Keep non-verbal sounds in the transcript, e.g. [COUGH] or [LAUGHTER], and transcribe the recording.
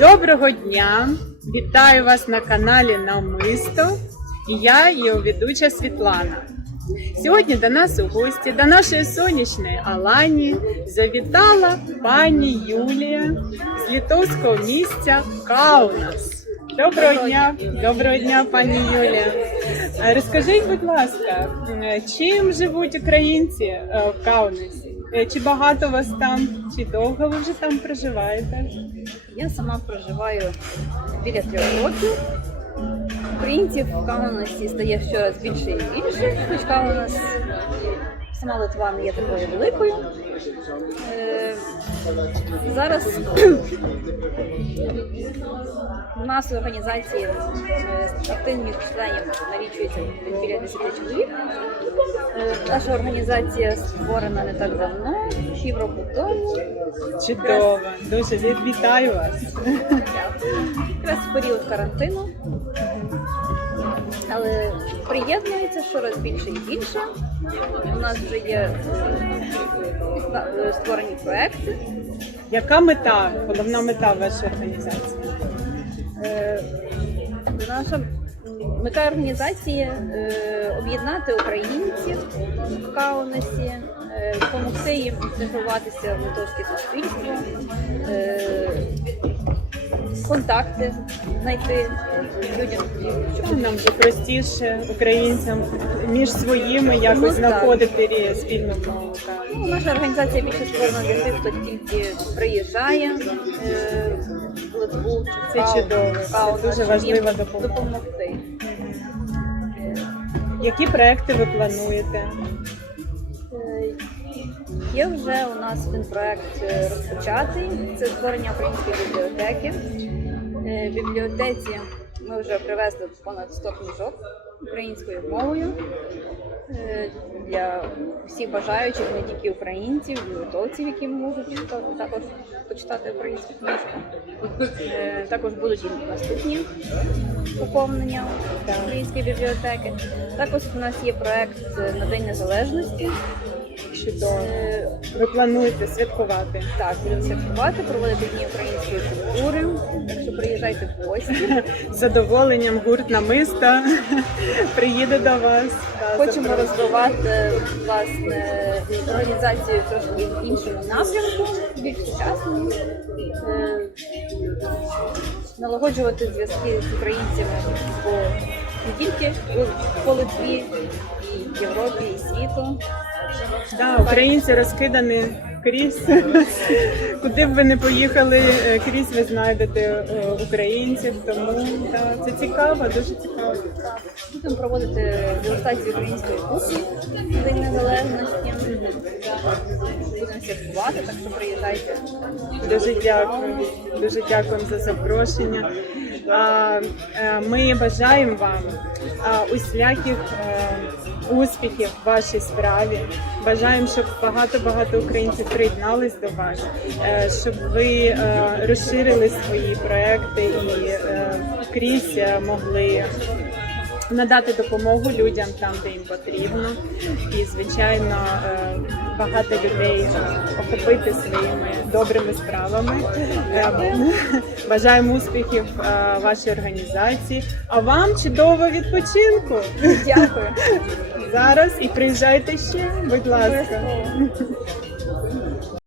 Доброго дня! Вітаю вас на каналі Намисто. І я, його ведуча Світлана. Сьогодні до нас у гості, до нашої сонячної Алані, завітала пані Юлія з литовського місця Каунас. Доброго дня, доброго дня, пані Юлія. Розкажіть, будь ласка, чим живуть українці е, в Каунасі? Е, Чи багато вас там, чи довго ви вже там проживаєте? Я сама проживаю біля трьох років. Українців в Каунасі стає щораз більше і більше, хоч Каунас сама Литва не є такою великою. Е, зараз у нас в організації е, активних членів налічується біля 10 чоловік. Е, Наша організація створена не так давно, півроку тому. Чудово, дуже вітаю вас. Якраз в період карантину. Але приєднується щораз більше і більше. У нас вже є створені проекти. Яка мета, головна мета вашої організації? Е, Наша мета організації е, об'єднати українців в Каунасі, е, допомогти їм інтегруватися в литовське суспільство, контакти знайти людям, Нам вже простіше українцям між своїми якось Ну, знаходити рі- спільну мову. так. Ну, наша організація більше створена для тих, хто тільки приїжджає е, в Литву. Це Кау- чудово, це дуже важлива їм допомога. допомогти. Е, Які проекти ви плануєте? Є вже у нас один проект е, розпочатий. Це створення української бібліотеки. Е, В бібліотеці ми вже привезли понад 100 книжок українською мовою е, для всіх бажаючих, не тільки українців, литовців, які можуть також почитати українську книжку. Також будуть і наступні поповнення української бібліотеки. Також у нас є проект на День Незалежності. Чудово. Ви плануєте святкувати? Так, будемо святкувати, проводити дні української культури. Так що приїжджайте в гості. З задоволенням гурт намиста приїде до вас. Хочемо розвивати власне організацію трошки в іншому напрямку, більш сучасному. Е, Налагоджувати зв'язки з українцями по не тільки по Литві, і Європі, і світу. Да, українці розкидані крізь. [LAUGHS] Куди б ви не поїхали, е, крізь ви знайдете е, українців. Тому да, це цікаво, дуже цікаво. Будемо проводити дегустацію української кухні День Незалежності. Святкувати, так що приїжджайте. Дуже дякую. Дуже дякуємо за запрошення. Е, Ми бажаємо вам усіляких е, успіхів в вашій справі. Бажаємо, щоб багато-багато українців приєднались до вас, е, щоб ви розширили свої проекти і крізь могли надати допомогу людям там, де їм потрібно, і звичайно е, багато людей е, охопити своїми добрими справами. Е, Бажаємо успіхів вашій організації. А вам чудового відпочинку Дякую. зараз і приїжджайте ще, будь ласка.